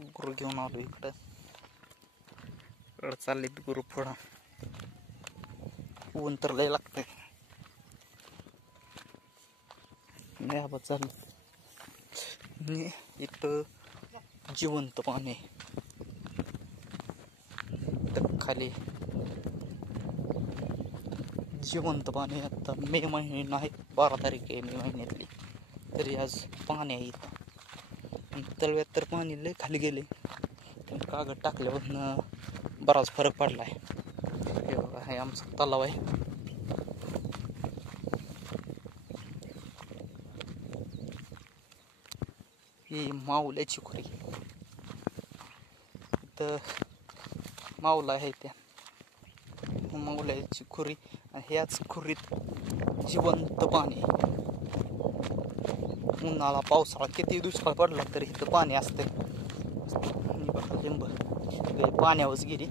गुरु घेऊन आलो इकडं चाललेत गुरु पुढं. ऊन तर लय लागतंय. चाललं इथं जिवंत पाणी खाली जिवंत पाणी. आता मे महिने नाही, 12 तारीख आहे मे महिन्यातली, तरी आज पाणी आहे इथं. तळव्यात तर पाणी लय खाली गेले, पण कागद टाकल्यापासून बराच फरक पडला आहे. हे बघा, हे आमचा तलाव आहे. ही माऊल्याची खुरी, तर माऊला आहे त्या माऊल्याची खुरी. आणि ह्याच खुरीत जिवंत पाणी. उन्हाळा पावसाळा किती दुष्काळ पडला तरी इथं पाणी असते. लिंब पाण्यावरच गेली.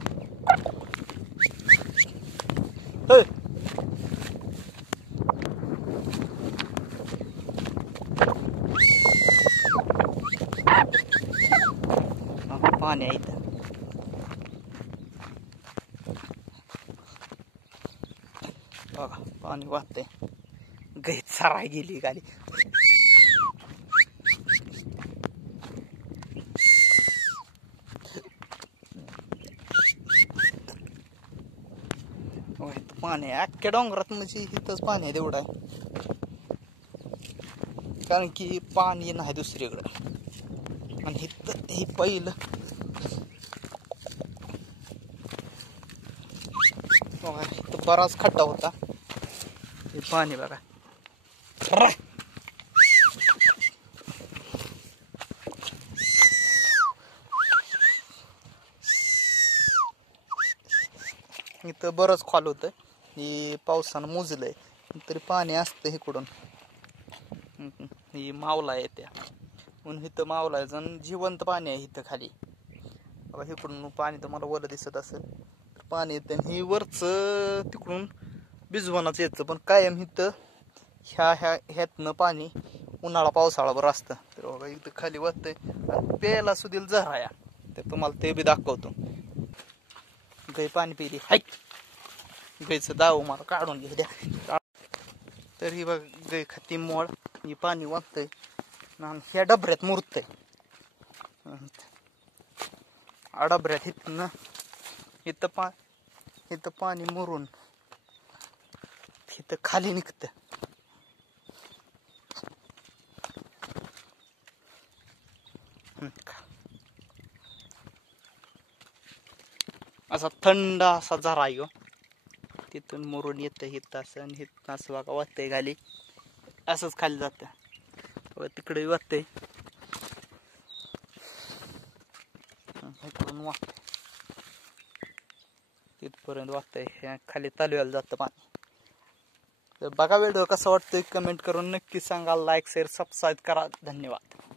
पाणी आहे इथं. बघा पाणी वाहतंय. गाय चराय गेली गाडी. पाणी आहे अख्ख्या डोंगरात, म्हणजे इथंच पाणी आहे तेवढं आहे. कारण की पाणी नाही दुसरीकडं. आणि इथं हे पहिलं इथं बराच खड्डा होता. हे पाणी बघा. इथं बरंच खोल होतं. हे पावसानं मुजलंय तरी पाणी असतं इकडून. ही मावला आहे त्या म्हणून इथं मावला आहे. जण जिवंत पाणी आहे इथं खाली. बघा इकडून पाणी तुम्हाला वर दिसत असेल तर पाणी येतं. ही वरचं तिकडून बिजवणाच येतं, पण कायम इथं ह्यातनं पाणी उन्हाळा पावसाळा बरं असतं. तर बघा इथं खाली वाहतंय. आणि प्यायला सुद्धा झराया, तर तुम्हाला ते बी दाखवतो. गाय पाणी पिली. हाय गायचं दाव मला काढून घे द्या. तर ही बघ गाय खाती मोळ. ही पाणी वाहतंय आणि ह्या डबऱ्यात मुरतंय. डबऱ्यात इथं पाणी मुरून इथं खाली निघतं. असा थंड असा झरा आहे. तिथून मुरून येतं हिथं असं, आणि हिथं असं बघा वाहतंय खाली. असंच खाली जातं. तिकडे वाहतंय, इकडून वाहतंय तिथपर्यंत वाहतंय. खाली तालुक्याला जातं पाणी. तर बघा व्हिडिओ कसा वाटतोय कमेंट करून नक्की सांगा. लाईक शेअर सबस्क्राईब करा. धन्यवाद.